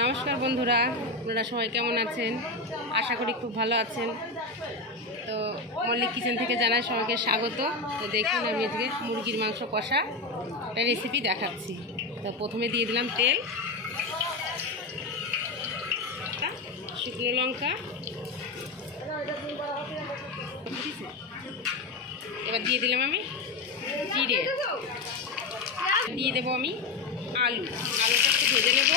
নমস্কার বন্ধুরা, আপনারা সবাই কেমন আছেন? আশা করি খুব ভালো আছেন। তো মল্লিক কিচেন থেকে জানাই সবাইকে স্বাগত। তো দেখুন, আমি আজকে মুরগির মাংস কষা একটা রেসিপি দেখাচ্ছি। তো প্রথমে দিয়ে দিলাম তেল, শুকনো লঙ্কা, এবার দিয়ে দিলাম আমি জিরে, দিয়ে দেবো আমি আলুটা একটু ভেজে নেব।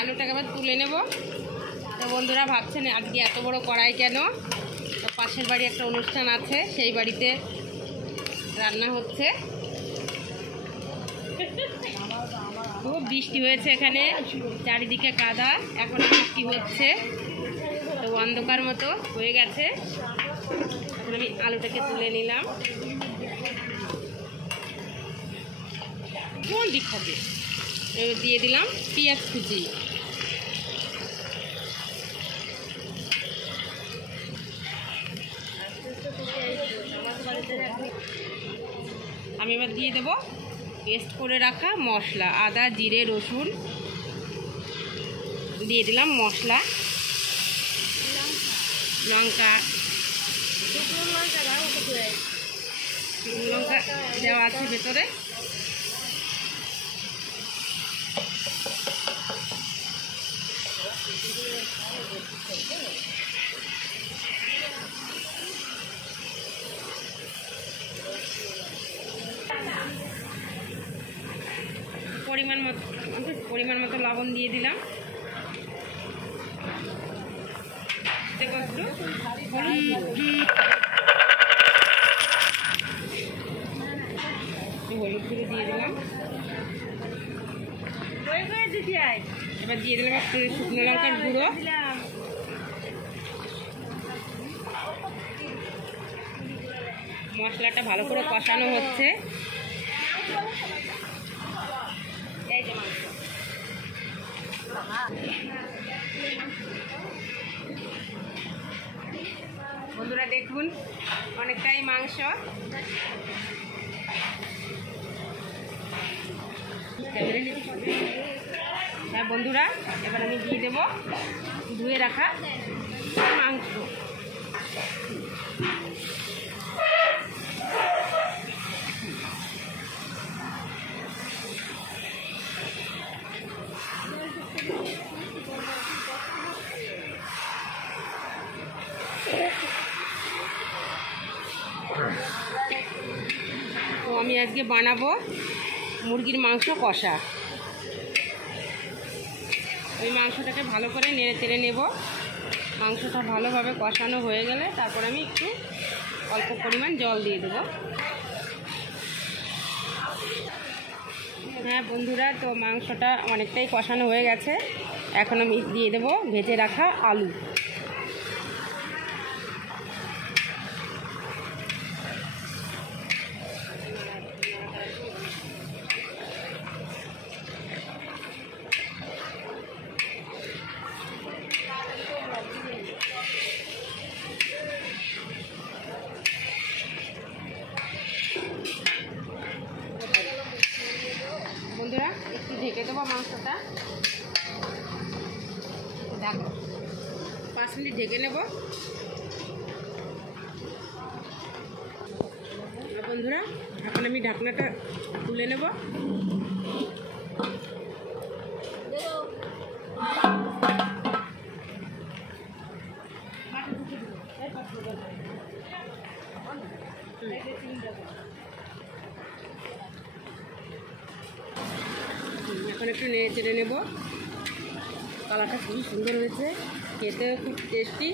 আলুটাকে আবার তুলে নেব। তো বন্ধুরা ভাবছেন আজকে এত বড় কড়াই কেন? তো পাশের বাড়ি একটা অনুষ্ঠান আছে, সেই বাড়িতে রান্না হচ্ছে। খুব বৃষ্টি হয়েছে এখানে, চারিদিকে কাদা, এখন বৃষ্টি হচ্ছে, তো অন্ধকার মতো হয়ে গেছে। এখন আমি আলুটাকে তুলে নিলাম। কোন দিক থাকে এবার দিয়ে দিলাম পেঁয়াজ কুচি, আমি এবার দিয়ে দেবো পেস্ট করে রাখা মশলা, আদা জিরে রসুন দিয়ে দিলাম, মশলা লঙ্কা লঙ্কা দেওয়া আছে ভেতরে। পরিমাণ মতো লবণ দিয়ে দিলাম, হলুদ গুঁড়ো দিয়ে দিলাম। এবার দিয়ে দিলাম একটু শুকনো লঙ্কার গুঁড়ো, মশলাটা ভালো করে কষানো হচ্ছে। বন্ধুরা দেখুন, অনেকটাই মাংস। হ্যাঁ বন্ধুরা, এবার আমি দিয়ে দেবো ধুয়ে রাখা মাংস। তো আমি আজকে বানাবো মুরগির মাংস কষা। ওই মাংসটাকে ভালো করে নেড়ে চেড়ে নেব। মাংসটা ভালোভাবে কষানো হয়ে গেলে তারপর আমি একটু অল্প পরিমাণ জল দিয়ে দেবো। হ্যাঁ বন্ধুরা, তো মাংসটা অনেকটাই কষানো হয়ে গেছে। এখন আমি দিয়ে দেবো ভেজে রাখা আলু। বন্ধুরা একটু ঢেকে দেবো মাংসটা, দেখো 5 মিনিট ঢেকে নেব। বন্ধুরা এখন আমি ঢাকনাটা তুলে নেব। এখন একটু নেড়ে চেড়ে নেব। কালারটা খুবই সুন্দর হয়েছে, খেতেও খুব টেস্টি।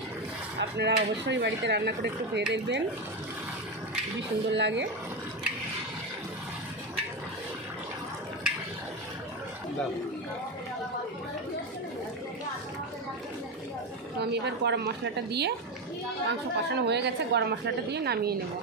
আপনারা অবশ্যই বাড়িতে রান্না করে একটু খেয়ে দেখবেন, খুবই সুন্দর লাগে। তো আমি এবার গরম মশলাটা দিয়ে, মাংস কষানো হয়ে গেছে, গরম মশলাটা দিয়ে নামিয়ে নেব।